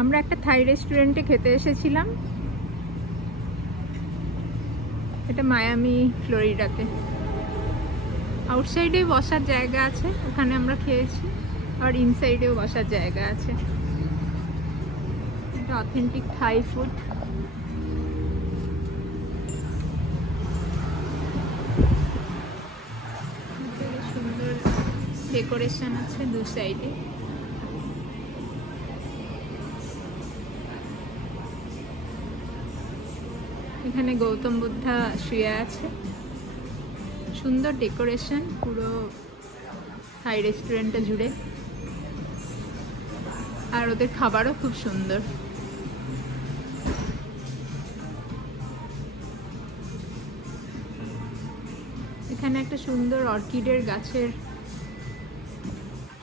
আমরা একটা থাই রেস্টুরেন্টে খেতে এসেছিলাম, এটা মায়ামি ফ্লোরিডাতে। আউটসাইডে বসার জায়গা আছে, ওখানে আমরা খেয়েছি, আর ইনসাইডেও বসার জায়গা আছে। এটা অথেন্টিক থাই ফুড। সুন্দর ডেকোরেশন আছে দু সাইডে। এখানে গৌতম বুদ্ধা শুয়ে আছে। সুন্দর ডেকোরেশন পুরো থাই রেস্টুরেন্টটা জুড়ে, আর ওদের খাবারও খুব সুন্দর। এখানে একটা সুন্দর অর্কিডের গাছের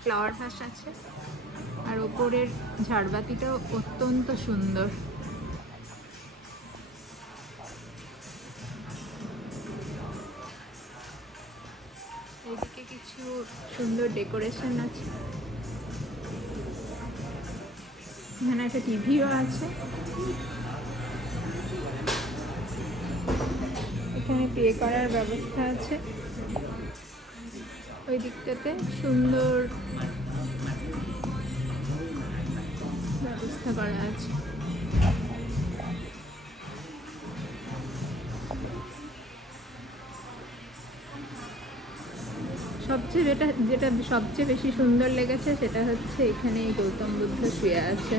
ফ্লাওয়ার ভাস আছে, আর ওপরের ঝাড়বাতিটাও অত্যন্ত সুন্দর। এদিকে কিছু সুন্দর ডেকোরেশন আছে, এখানে একটা টিভিও আছে। এখানে পে করার ব্যবস্থা আছে, ওই দিকটাতে সুন্দর ব্যবস্থা করা আছে। যেটা সবচেয়ে বেশি সুন্দর লেগেছে সেটা হচ্ছে এখানে গৌতম বুদ্ধ শুয়ে আছে।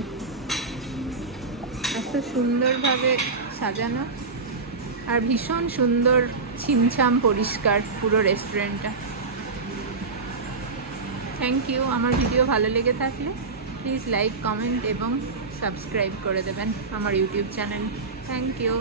এত সুন্দরভাবে সাজানো, আর ভীষণ সুন্দর ছিমছাম পরিষ্কার পুরো রেস্টুরেন্টটা। Thank you. আমার ভিডিও ভালো লেগে থাকলে প্লিজ লাইক, কমেন্ট এবং সাবস্ক্রাইব করে দেবেন আমার ইউটিউব চ্যানেল। Thank you.